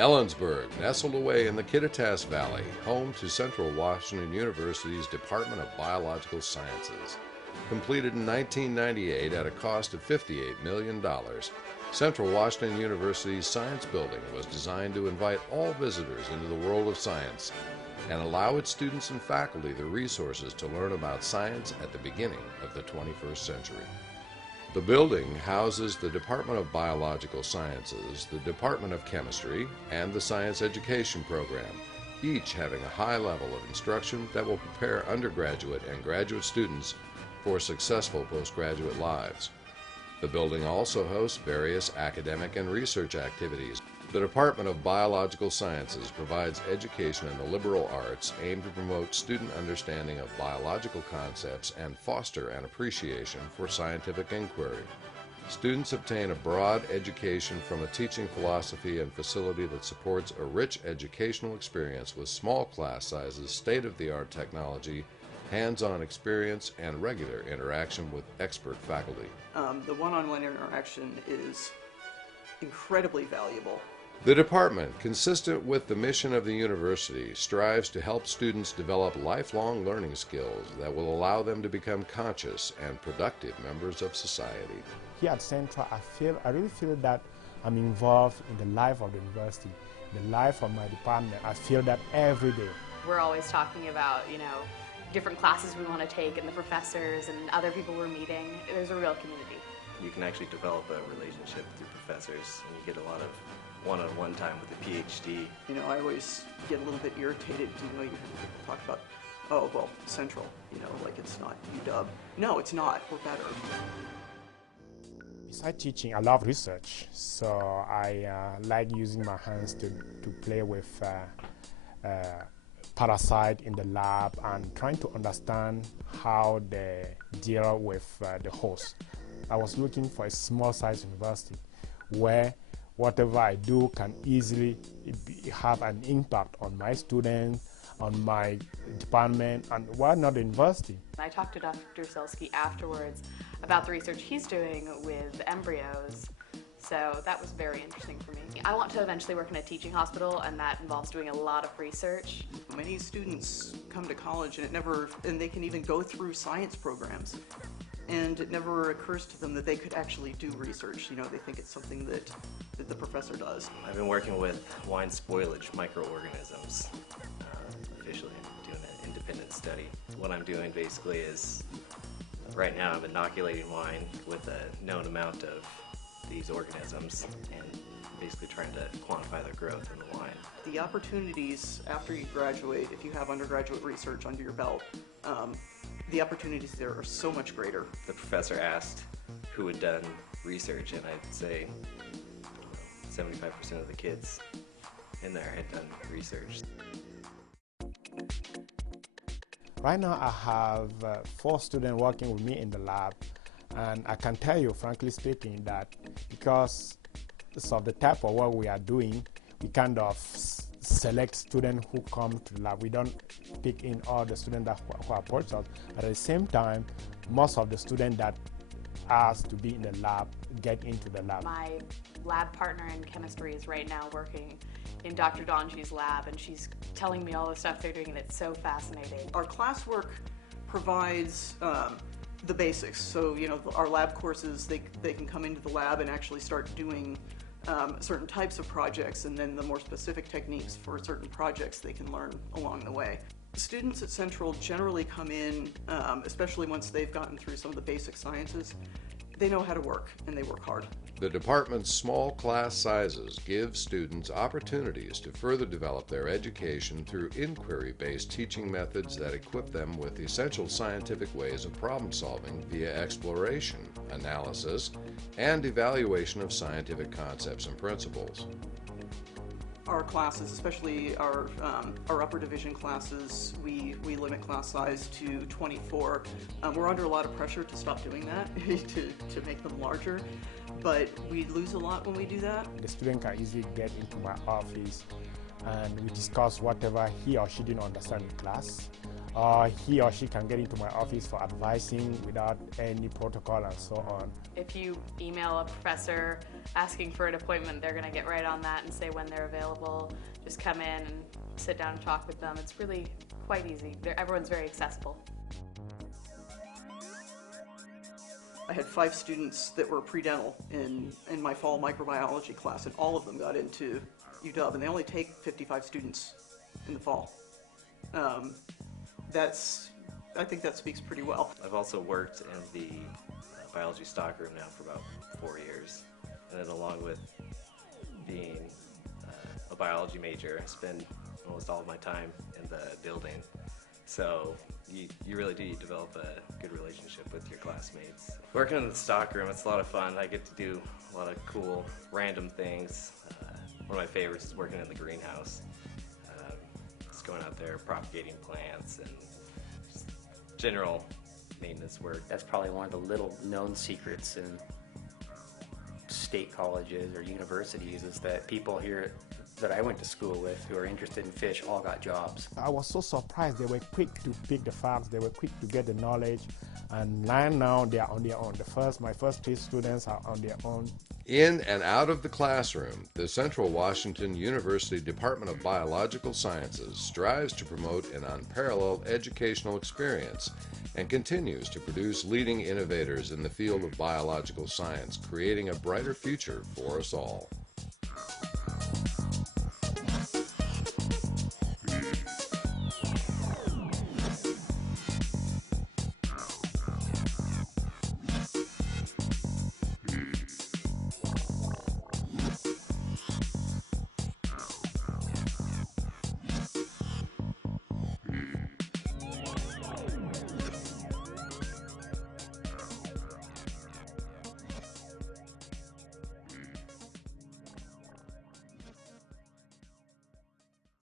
Ellensburg, nestled away in the Kittitas Valley, home to Central Washington University's Department of Biological Sciences. Completed in 1998 at a cost of $58 million, Central Washington University's Science Building was designed to invite all visitors into the world of science and allow its students and faculty the resources to learn about science at the beginning of the 21st century. The building houses the Department of Biological Sciences, the Department of Chemistry, and the Science Education Program, each having a high level of instruction that will prepare undergraduate and graduate students for successful postgraduate lives. The building also hosts various academic and research activities. The Department of Biological Sciences provides education in the liberal arts aimed to promote student understanding of biological concepts and foster an appreciation for scientific inquiry. Students obtain a broad education from a teaching philosophy and facility that supports a rich educational experience with small class sizes, state-of-the-art technology, hands-on experience, and regular interaction with expert faculty. The one-on-one interaction is incredibly valuable. The department, consistent with the mission of the university, strives to help students develop lifelong learning skills that will allow them to become conscious and productive members of society. Here at Central, I really feel that I'm involved in the life of the university, the life of my department. I feel that every day. We're always talking about, different classes we want to take and the professors and other people we're meeting. There's a real community. You can actually develop a relationship with your professors, and you get a lot of one-on-one time with the PhD. I always get a little bit irritated, you talk about, oh, well, Central, like it's not UW. No, it's not. We're better. Besides teaching, I love research, so I like using my hands to play with parasite in the lab and trying to understand how they deal with the host. I was looking for a small-sized university where whatever I do can easily have an impact on my students, on my department, and why not the university? I talked to Dr. Selsky afterwards about the research he's doing with embryos, so that was very interesting for me. I want to eventually work in a teaching hospital, and that involves doing a lot of research. Many students come to college and they can even go through science programs, and it never occurs to them that they could actually do research. They think it's something that the professor does. I've been working with wine spoilage microorganisms, officially doing an independent study. What I'm doing basically is, right now I'm inoculating wine with a known amount of these organisms and basically trying to quantify their growth in the wine. The opportunities after you graduate, if you have undergraduate research under your belt, the opportunities there are so much greater. The professor asked who had done research, and I'd say 75% of the kids in there had done research. Right now I have 4 students working with me in the lab, and I can tell you, frankly speaking, that because of the type of work we are doing, we kind of select students who come to the lab. We don't pick in all the students who approach us, but at the same time, most of the students that ask to be in the lab get into the lab. My lab partner in chemistry is right now working in Dr. Donji's lab, and she's telling me all the stuff they're doing, and it's so fascinating. Our classwork provides the basics. So, our lab courses, they can come into the lab and actually start doing certain types of projects, and then the more specific techniques for certain projects they can learn along the way. Students at Central generally come in, especially once they've gotten through some of the basic sciences, they know how to work, and they work hard. The department's small class sizes give students opportunities to further develop their education through inquiry-based teaching methods that equip them with essential scientific ways of problem solving via exploration, analysis, and evaluation of scientific concepts and principles. Our classes, especially our upper division classes, we limit class size to 24. We're under a lot of pressure to stop doing that, to make them larger, but we lose a lot when we do that. The student can easily get into my office and we discuss whatever he or she didn't understand in class, or he or she can get into my office for advising without any protocol and so on. If you email a professor asking for an appointment, they're going to get right on that and say when they're available. Just come in and sit down and talk with them. It's really quite easy. Everyone's very accessible. I had 5 students that were pre-dental in my fall microbiology class, and all of them got into UW, and they only take 55 students in the fall. I think that speaks pretty well. I've also worked in the biology stockroom now for about 4 years, and then along with being a biology major, I spend almost all of my time in the building. So you really do develop a good relationship with your classmates. Working in the stockroom, it's a lot of fun. I get to do a lot of cool, random things. One of my favorites is working in the greenhouse. Just going out there, propagating plants, and just general maintenance work. That's probably one of the little known secrets in state colleges or universities, is that people here that I went to school with who are interested in fish all got jobs. I was so surprised. They were quick to pick the facts, they were quick to get the knowledge, and now they are on their own. My first 3 students are on their own. In and out of the classroom, the Central Washington University Department of Biological Sciences strives to promote an unparalleled educational experience and continues to produce leading innovators in the field of biological science, creating a brighter future for us all.